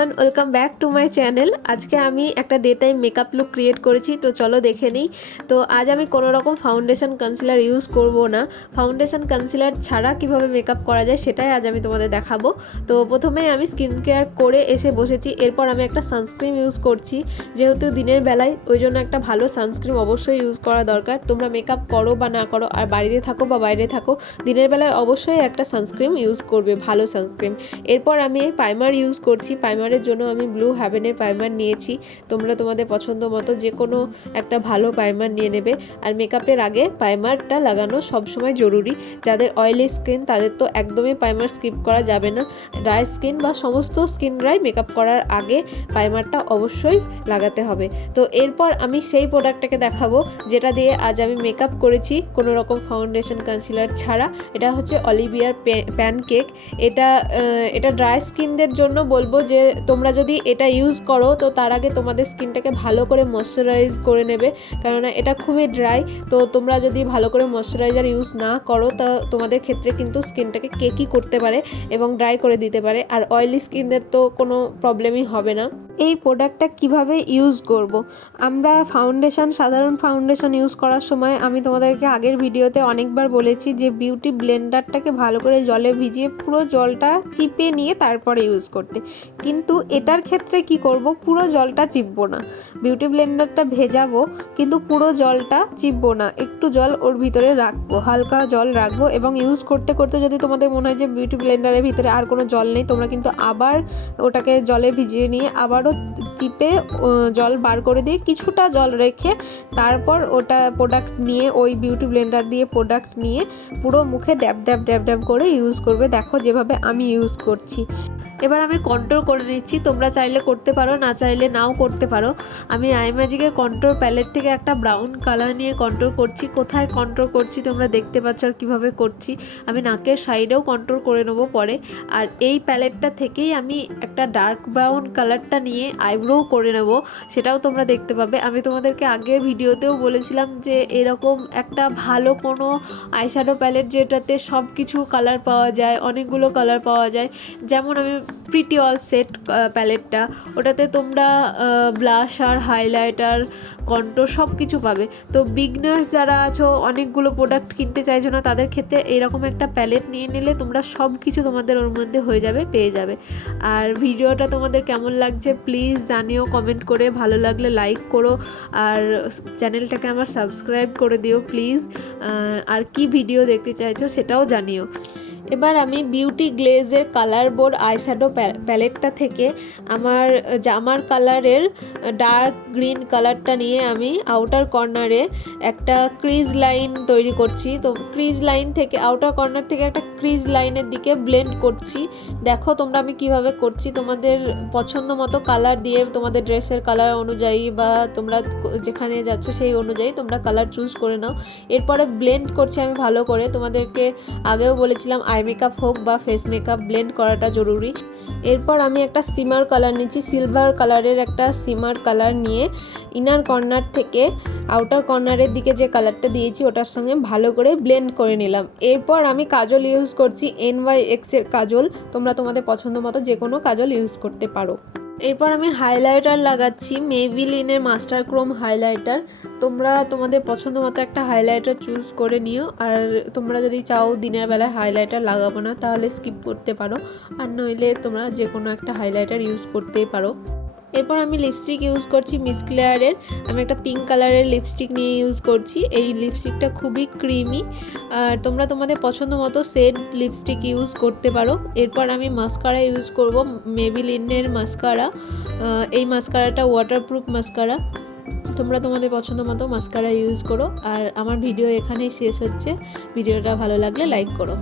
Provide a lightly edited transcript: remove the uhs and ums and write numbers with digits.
Everyone, welcome back to my channel. আজকে আমি একটা day time makeup look create করেছি, তো চলো দেখে নিই। তো আজ আমি কোনো রকম ফাউন্ডেশন কনসিলার ইউজ করব না। ফাউন্ডেশন কনসিলার ছাড়া কিভাবে মেকআপ করা যায় সেটাই আজ আমি তোমাদের দেখাবো। তো প্রথমে আমি স্কিন কেয়ার করে এসে বসেছি, এরপর আমি একটা সানস্ক্রিন ইউজ করছি। যেহেতু দিনের বেলায়, ওই জন্য একটা ভালো সানস্ক্রিন অবশ্যই ইউজ করা দরকার। তোমরা মেকআপ করো বা না করো, আর বাড়িতে থাকো বা বাইরে থাকো, দিনের বেলায় অবশ্যই একটা সানস্ক্রিন ইউজ করবে, ভালো সানস্ক্রিন। এরপর আমি এই প্রাইমার ইউজ করছি। প্রাইমারের জন্য আমি ব্লু হ্যাভেনের প্রাইমার নিয়েছি। তোমরা তোমাদের পছন্দ মতো যে কোনো একটা ভালো প্রাইমার নিয়ে নেবে। আর মেকআপের আগে প্রাইমারটা লাগানো সবসময় জরুরি। যাদের অয়েলি স্কিন তাদের তো একদমই প্রাইমার স্কিপ করা যাবে না। ড্রাই স্কিন বা সমস্ত স্কিনরাই মেকআপ করার আগে প্রাইমারটা অবশ্যই লাগাতে হবে। তো এরপর আমি সেই প্রোডাক্টটাকে দেখাবো যেটা দিয়ে আজ আমি মেকআপ করেছি কোনো রকম ফাউন্ডেশন কনসিলার ছাড়া। এটা হচ্ছে অলিভিয়ার প্যানকেক। এটা ড্রাই স্কিনদের জন্য বলবো যে তোমরা যদি এটা ইউজ করো তো তার আগে তোমাদের স্কিনটাকে ভালো করে ময়শ্চারাইজ করে নেবে, কেননা এটা খুবই ড্রাই। তো তোমরা যদি ভালো করে ময়শ্চারাইজার ইউজ না করো তা তোমাদের ক্ষেত্রে কিন্তু স্কিনটাকে কেকি করতে পারে এবং ড্রাই করে দিতে পারে। আর অয়েলি স্কিনদের তো কোনো প্রবলেমই হবে না। এই প্রোডাক্টটা কিভাবে ইউজ করব। আমরা সাধারণ ফাউন্ডেশন ইউজ করার সময় আমি তোমাদেরকে আগের ভিডিওতে অনেকবার বলেছি যে বিউটি ব্লেন্ডারটাকে ভালো করে জলে ভিজিয়ে পুরো জলটা চিপে নিয়ে তারপরে ইউজ করতে। কিন্তু এটার ক্ষেত্রে কি করব, পুরো জলটা চিপবো না। বিউটি ব্লেন্ডারটা ভেজাবো কিন্তু পুরো জলটা চিপবো না, একটু জল ওর ভিতরে রাখবো, হালকা জল রাখবো। এবং ইউজ করতে করতে যদি তোমাদের মনে হয় যে বিউটি ব্লেন্ডারের ভিতরে আর কোনো জল নেই, তোমরা কিন্তু আবার ওটাকে জলে ভিজিয়ে নিয়ে আবারও চিপে জল বার করে দিয়ে কিছুটা জল রেখে তারপর ওটা প্রোডাক্ট নিয়ে, ওই বিউটি ব্লেন্ডার দিয়ে প্রোডাক্ট নিয়ে পুরো মুখে ড্যাব ড্যাব ড্যাব ড্যাব করে ইউজ করবে। দেখো যেভাবে আমি ইউজ করছি। এবার আমি কন্ট্রোল করে নিচ্ছি। তোমরা চাইলে করতে পারো, না চাইলে নাও করতে পারো। আমি আই ম্যাজিকের কন্ট্রোল প্যালেট থেকে একটা ব্রাউন কালার নিয়ে কন্ট্রোল করছি। কোথায় কন্ট্রোল করছি তোমরা দেখতে পাচ্ছ আর কীভাবে করছি। আমি নাকের সাইডেও কন্ট্রোল করে নেবো পরে। আর এই প্যালেটটা থেকেই আমি একটা ডার্ক ব্রাউন কালারটা নিয়ে আইব্রো করে নেব, সেটাও তোমরা দেখতে পাবে। আমি তোমাদেরকে আগের ভিডিওতেও বলেছিলাম যে এরকম একটা ভালো কোনো আইশ্যাডো প্যালেট যেটাতে সব কিছু কালার পাওয়া যায়, অনেকগুলো কালার পাওয়া যায়। যেমন আমি প্রিটি অল সেট প্যালেটটা, ওটাতে তোমরা ব্লাশার, হাইলাইটার, কন্ট্রোর সব কিছু পাবে। তো বিগনার্স যারা আছো, অনেকগুলো প্রোডাক্ট কিনতে চাইছো না, তাদের ক্ষেত্রে এরকম একটা প্যালেট নিয়ে নিলে তোমরা সব কিছু তোমাদের ওর মধ্যে হয়ে যাবে, পেয়ে যাবে। আর ভিডিওটা তোমাদের কেমন লাগছে প্লিজ জানিও কমেন্ট করে। ভালো লাগলে লাইক করো আর চ্যানেলটাকে আমার সাবস্ক্রাইব করে দিও প্লিজ। আর কি ভিডিও দেখতে চাইছো সেটাও জানিও। এবার আমি বিউটি গ্লেজের কালার বোর্ড আইশ্যাডো প্যালেটটা থেকে আমার জামার কালারের ডার্ক গ্রিন কালারটা নিয়ে আমি আউটার কর্নারে একটা ক্রিজ লাইন তৈরি করছি। তো ক্রিজ লাইন থেকে, আউটার কর্নার থেকে একটা ক্রিজ লাইনের দিকে ব্লেন্ড করছি। দেখো তোমরা আমি কিভাবে করছি। তোমাদের পছন্দ মতো কালার দিয়ে, তোমাদের ড্রেসের কালার অনুযায়ী বা তোমরা যেখানে যাচ্ছ সেই অনুযায়ী তোমরা কালার চুজ করে নাও। এরপরে ব্লেন্ড করছি আমি ভালো করে। তোমাদেরকে আগেও বলেছিলাম আই মেকআপ হোক বা ফেস মেকআপ ব্লেন্ড করাটা জরুরি। এরপর আমি একটা সিমার কালার নিচ্ছি, সিলভার কালারের একটা সিমার কালার নিয়ে ইনার কর্নার থেকে আউটার কর্নারের দিকে যে কালারটা দিয়েছি ওটার সঙ্গে ভালো করে ব্লেন্ড করে নিলাম। এরপর আমি কাজল ইউজ করছি, NYX এর কাজল। তোমরা তোমাদের পছন্দ মতো যে কোনো কাজল ইউজ করতে পারো। এরপর আমি হাইলাইটার লাগাচ্ছি, মেবিলিনের মাস্টার ক্রোম হাইলাইটার। তোমরা তোমাদের পছন্দ মতো একটা হাইলাইটার চুজ করে নিও। আর তোমরা যদি চাও দিনের বেলায় হাইলাইটার লাগাবো না তাহলে স্কিপ করতে পারো, আর নইলে তোমরা যে কোনো একটা হাইলাইটার ইউজ করতেই পারো। এরপর আমি লিপস্টিক ইউজ করছি মিস ক্লেয়ারের। আমি একটা পিঙ্ক কালারের লিপস্টিক নিয়ে ইউজ করছি। এই লিপস্টিকটা খুবই ক্রিমি, আর তোমরা তোমাদের পছন্দ মতো শেড লিপস্টিক ইউজ করতে পারো। এরপর আমি মাস্কারা ইউজ করব, মেবিলিনের মাস্কারা। এই মাস্কারাটা ওয়াটারপ্রুফ মাস্কারা। তোমরা তোমাদের পছন্দ মতো মাস্কারা ইউজ করো। আর আমার ভিডিও এখানেই শেষ হচ্ছে। ভিডিওটা ভালো লাগলে লাইক করো।